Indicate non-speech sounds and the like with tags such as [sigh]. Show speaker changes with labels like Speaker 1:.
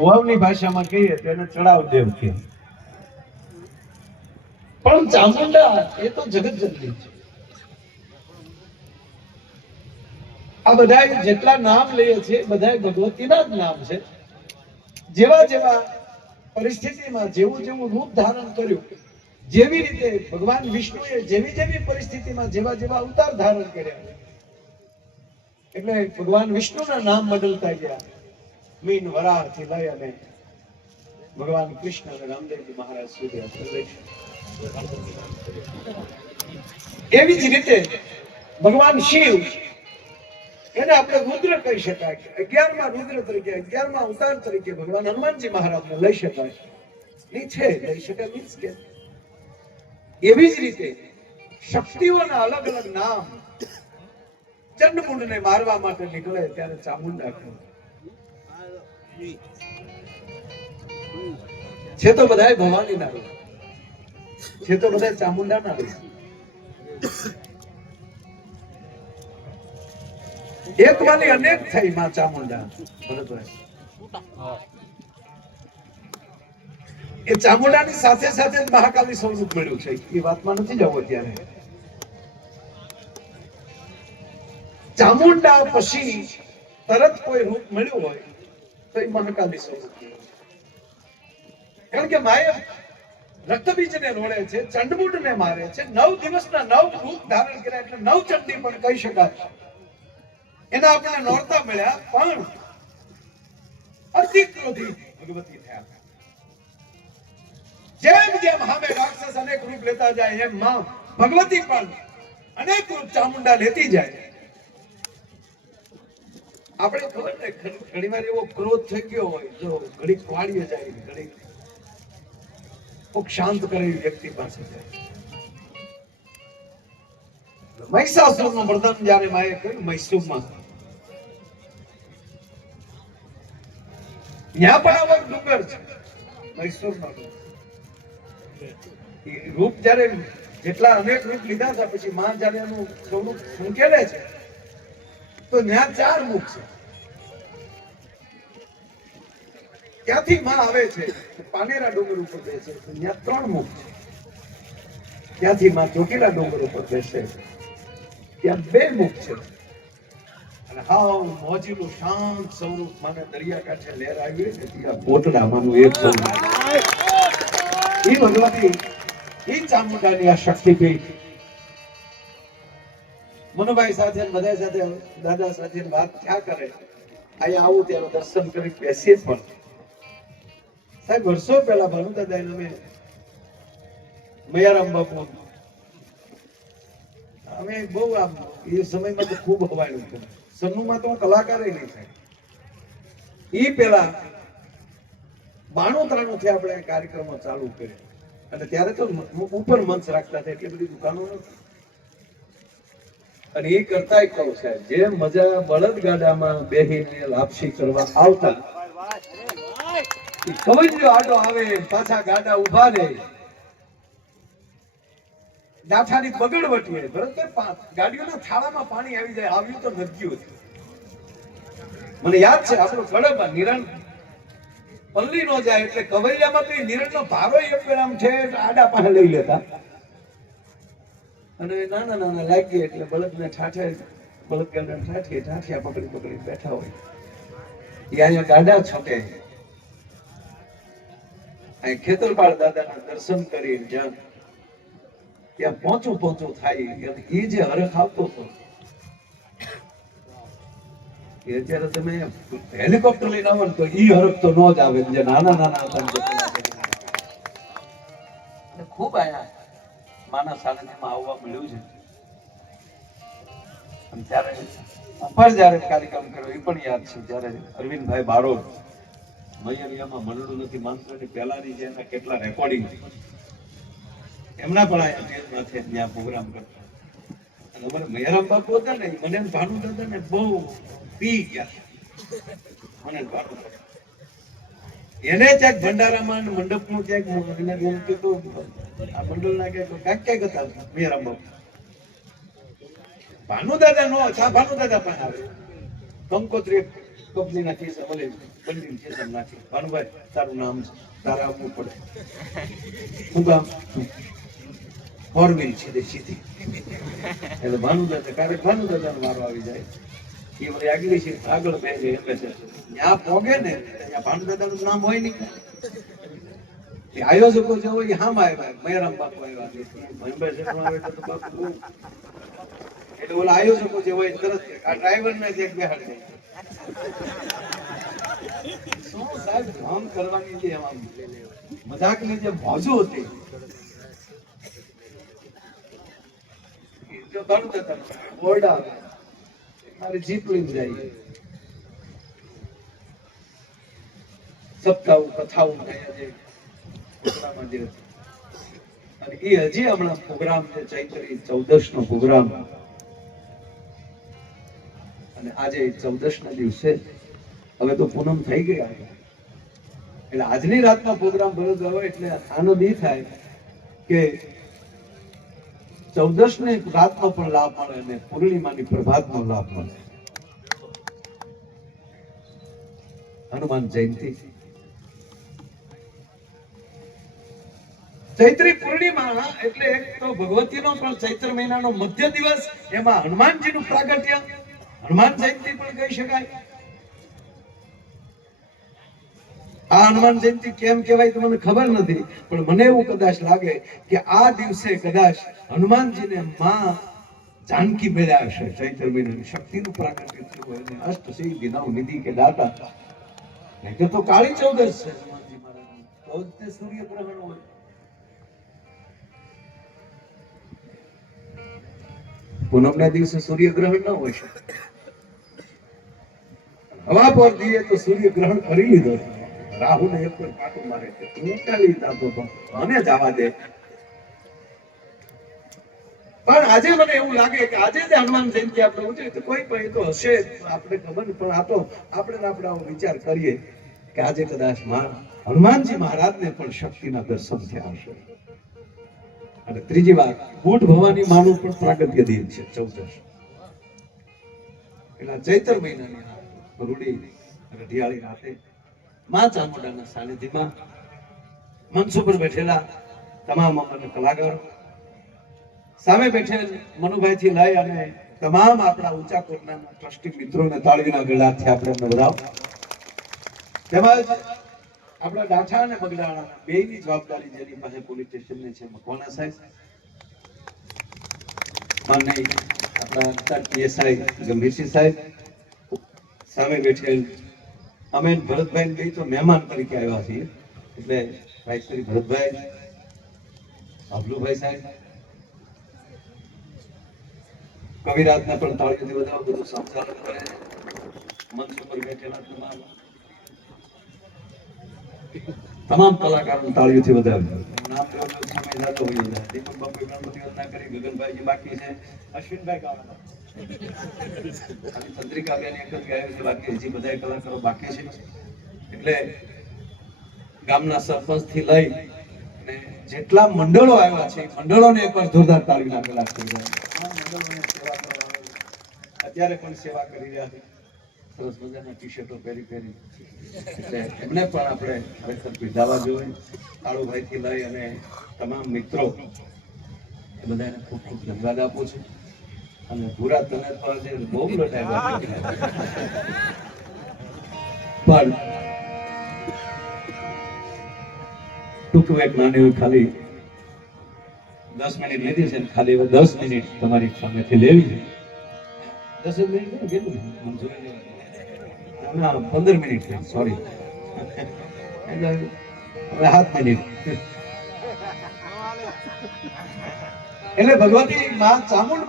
Speaker 1: ભુવાવની ભાષામાં કહીએ તો ચડાવ દેવ કે પણ ચામુંડા એ તો જગત જનની છે. આ બધા જેટલા નામ લઈએ છે બધા ભગવતીના જ નામ છે. જેવા જેવા પરિસ્થિતિમાં જેવું જેવું રૂપ ધારણ કર્યું, જેવી રીતે ભગવાન વિષ્ણુએ જેવી જેવી પરિસ્થિતિમાં જેવા જેવા અવતાર ધારણ કર્યા. એટલે ભગવાન વિષ્ણુના નામ બદલતા ગયા. મીન વરાહથી લઈ અને ભગવાન કૃષ્ણ અને રામદેવજી મહારાજ સુધી એવી જ રીતે ભગવાન શિવ, એને આપણે રુદ્ર કહી શકાય અગિયારમાં રુદ્ર તરીકે, અગિયારમાં અવતાર તરીકે ભગવાન હનુમાનજી મહારાજને લઈ શકાય. ની છે, લઈ શકાય મીન્સ કે એવી જ રીતે શક્તિઓના અલગ અલગ નામ ચંદ્રમુંડને મારવા માટે નીકળે ત્યારે ચામુંડા કહે છે તો બધા ભવાની ના. છે તો બધા ચામુંડા ના. એક વાલી અનેક થઈ માં ચામુંડા એ ચામુંડાની સાથે સાથે જ મહાકાલી સ્વરૂપ મળ્યું છે એ વાતમાં નથી જવું અત્યારે ચામુંડા પછી તરત કોઈ રૂપ મળ્યું હોય તો કારણ કે માએ રક્તબીજને રોડે છે ચંડમુંડને મારે છે, નવ દિવસના નવ રૂપ ધારણ કર્યા એટલે નવ ચંડી પણ કહી શકાય. એના આપણને નોરતા મળ્યા, પણ અતિ ક્રોધી ભગવતી થયા. જેમ જેમ હામે રાક્ષસ અનેક રૂપ લેતા જાય, એમ માં ભગવતી પણ અનેક રૂપ ચામુંડા લેતી જાય. આપણે ખબર ને ઘણી વાર એવો ક્રોધ થઈ ગયો હોય, જો ઘડીક વાળીએ જાય, ઘડીક કોક શાંત કરે વ્યક્તિ પાસે જાય. મહિષાસુરનું મર્દન જયારે માએ કર્યું મૈસૂરમાં ત્યાં પણ એક ડુંગર છે મૈસૂરમાં રૂપ જયારે જેટલા અનેક રૂપ લીધા હતા, પછી માં જયારે એનું સ્વરૂપ સંકેલે છે, તો ત્યાં ચાર મુખ છે. ત્યાંથી માં આવે છે? પાનેરા ડુંગર ઉપર બેસે છે. ત્યાં ત્રણ મુખ છે. ત્યાંથી માં ચોટીલા ડુંગર ઉપર બેસે છે? ત્યાં બે મુખ છે. અને હાવ મોજીનું શાંત સ્વરૂપ મને દરિયા કાંઠે લહેર આવી છે. ત્યાં કોટડામાંનું એક સ્વરૂપ એ ભગવતી એ ચામુંડાની આ શક્તિપીઠ. મનુભાઈ સાથે બધા સાથે, દાદા સાથે વાત થયા કરે. અહીંયા આવું ત્યારે દર્શન કરી બેસીએ પણ. સાહેબ, વર્ષો પહેલા ભાનુ દાદા અમે મયારામ બાપુ અમે બહુ આમ, એ સમયમાં તો ખૂબ હવાયું હતું. સન્નુમાં તો કલાકાર નહીં સાહેબ. એ પેલા બાણું ત્રાણું થી આપણે કાર્યક્રમો ચાલુ કર્યો. અને ત્યારે તો ઉપર મંચ રાખતા હતા એટલી બધી દુકાનો નથી અને એ કરતા કહું સાહેબ જે મજા બળદગાડામાં બેહીને લાપસી કરવા આવતા ઈ આડો આવે, પાછા ગાડા ઊભા રહે. ડાઠાની બગડ વટીએ બરાબર? ગાડીઓના થાળામાં પાણી આવી જાય આવ્યું તો નદીઓ મને યાદ છે, આપણો કડબા નિરણ પલ્લી નો જાય એટલે કવૈયામાં તો નિરણ નો ભારો એક વાર આમ છે આડા પાસે લઈ લેતા. અને નાના નાના લાગીએ એટલે બળદને ઠાઠે બળદ ગાડા ઠાઠીએ ઠાઠિયા પકડી પકડી બેઠા હોય. એ અહીંયા ગાડા છકે ખેતરપાળ દાદાના દર્શન કરી જ્યાં ત્યાં પહોંચું પહોંચું થાય એ જે હરખ આવતો હતો અત્યારે તમે હેલિકોપ્ટર લઈને આવો ને તો ઈ હરખ તો નો જ આવે જે નાના નાના હતા ખૂબ આયા. માના સાનિધ્યમાં આવવા મળ્યું છે. ત્યારે જ્યારે કાર્યક્રમ કર્યો, એ પણ યાદ છે. જ્યારે અરવિંદભાઈ બારોટ મૈયરિયામાં મનડું નથી માનતો એની પહેલાની જે એના કેટલા રેકોર્ડિંગ એમના પણ આયા છે, ત્યાં પ્રોગ્રામ કરતા. અને અમારે મહેરામ બાપુ હતા ને, મને ભાનુ દાદા ને બહુ પી ગયા. મને ભાનુ એને ક્યાંક ભંડારામાં મંડપનું ક્યાંક એને એમ કીધું આ મંડળના ક્યાંક ક્યાંક ક્યાંક હતા મહેરામ બાપુ. ભાનુ દાદા નો ભાનુ દાદા પણ આવે. કંકોત્રી કંપનીના કેસ બોલે બંડીને છે તમનાથી ભાનુભાઈ, તારું નામ છે. તારે આવવું પડે. શું કામ ફોર વ્હીલ સીધે સીધી એટલે ભાનુદાદા, ક્યારેક ભાનુદાદાનો મારો આવી જાય. એ બધી આગલી છે, આગળ બેસે એમ બેસે ત્યાં પોગે ને, ત્યાં ભાનુદાદાનું નામ હોય નહીં. આયોજકો જે હોય હા આવ્યા. મયરામ બાપુ આવ્યા. એટલે ઓલા આયોજકો જે હોય તરત આ ડ્રાઈવર ને બેહાડી. શું સાહેબ કામ કરવાની જે મજાકની જે મોજો હતી. એ હજી હમણાં પ્રોગ્રામ છે, ચૈત્રી નો પ્રોગ્રામ. અને આજે ચૌદશ ના દિવસે, હવે તો પૂનમ થઈ ગયા. એટલે આજની રાતનો પ્રોગ્રામ ભરત હોય એટલે આનંદ એ થાય કે ચૌદશ ને રાતનો પણ લાભ મળે અને પૂર્ણિમાની પ્રભાતનો લાભ મળે. હનુમાન જયંતિ. ચૈત્રી પૂર્ણિમા, એટલે તો ભગવતીનો પણ ચૈત્ર મહિનાનો મધ્ય દિવસ, એમાં હનુમાનજીનું પ્રાગટ્ય. હનુમાન જયંતિ પણ કહી શકાય. આ હનુમાન જયંતિ કેમ કહેવાય તો મને ખબર નથી, પણ મને એવું કદાચ લાગે કે આ દિવસે કદાચ હનુમાનજીને માં જાનકી મળ્યા હશે ચૈત્ર શક્તિનું પ્રાગટ્ય થયું હોય અને અષ્ટ સિદ્ધિ નવ નિધિ કે દાતા. નહીં તો કાળી ચૌદશ છે હનુમાનજી મહારાજ તો જ સૂર્યગ્રહણ હોય. પૂનમના દિવસે સૂર્યગ્રહણ ન હોય હવા પર જઈએ તો સૂર્યગ્રહણ કરી લીધો. રાહુને એક કોઈ પાટો મારે છે. તું ચાલી જાતો તો મને દે. પણ આજે મને એવું લાગે કે આજે જે હનુમાન જયંતિ આપણે ઉજવી તો કોઈ પણ એ તો હશે આપણે ખબર નહીં, પણ આ તો આપણે આપણે વિચાર કરીએ કે આજે કદાચ હનુમાનજી મહારાજને પણ શક્તિના દર્શન થયા હશે. અને ત્રીજી વાત બુટ ભવાની માનું પણ પ્રાગટ્ય દિન છે, ચૌદશ. એટલે ચૈત્ર મહિનાની રૂડી અને દિયાળી રાતે મા ચામુંડાના સાનિધ્યમાં મંચ ઉપર બેઠેલા તમામ અમર કલાકારો, સામે બેઠેલ મનુભાઈથી લઈ અને તમામ આપણા ઊંચા કોટના ટ્રસ્ટી મિત્રોને તાળીના ગળાથી આપણે એમને તેમજ આપણા ડાઠા અને બગડાણા બેયની જવાબદારી જેની પાસે પોલીસ સ્ટેશનની છે મકવાણા સાહેબ. માનનીય આપણા પીએસઆઈ ગંભીરસિંહ સાહેબ. સામે બેઠેલ અમે ભરતભાઈ કહી તો મહેમાન તરીકે આવ્યા છીએ. એટલે ભાઈ શ્રી ભરતભાઈ, અભલુભાઈ સાહેબ. કવિરાજને પણ તાળીઓથી બધા બધું સંચાલન કરે મંચ ઉપર બેઠેલા તમામ. તમામ કલાકારોને તાળીઓથી વધાવ્યું નામ સમય જતો હોય દીપક બાપુ ગણપતિ વંદના કરી ગગનભાઈ બાકી છે. અશ્વિનભાઈ ગાવાના. ખાલી એક જ છે બાકી હજી બધા કલાકારો બાકી છે. એટલે ગામના સરપંચથી લઈ અને જેટલા મંડળો આવ્યા છે મંડળોને એકવાર જોરદાર તાળીના નાખેલા અત્યારે પણ સેવા કરી રહ્યા છે. સરસ મજાના ટી શર્ટો પહેરી પહેરી. એટલે એમને પણ આપણે ખરેખર પીધાવા જોઈએ. કાળુભાઈ થી લઈ અને તમામ મિત્રો, એ બધાને ખૂબ ખૂબ ધન્યવાદ આપું છું. અને પૂરા તને તો બહુ લટાવ્યા પણ ટૂંકમાં એક નાની ખાલી દસ મિનિટ લીધી છે ખાલી હવે દસ મિનિટ તમારી સામેથી લેવી છે. દસ મિનિટ કેટલું? પંદર મિનિટ સોરી એટલે હવે સાત મિનિટ. [laughs] એટલે ભગવતી માં ચામુંડ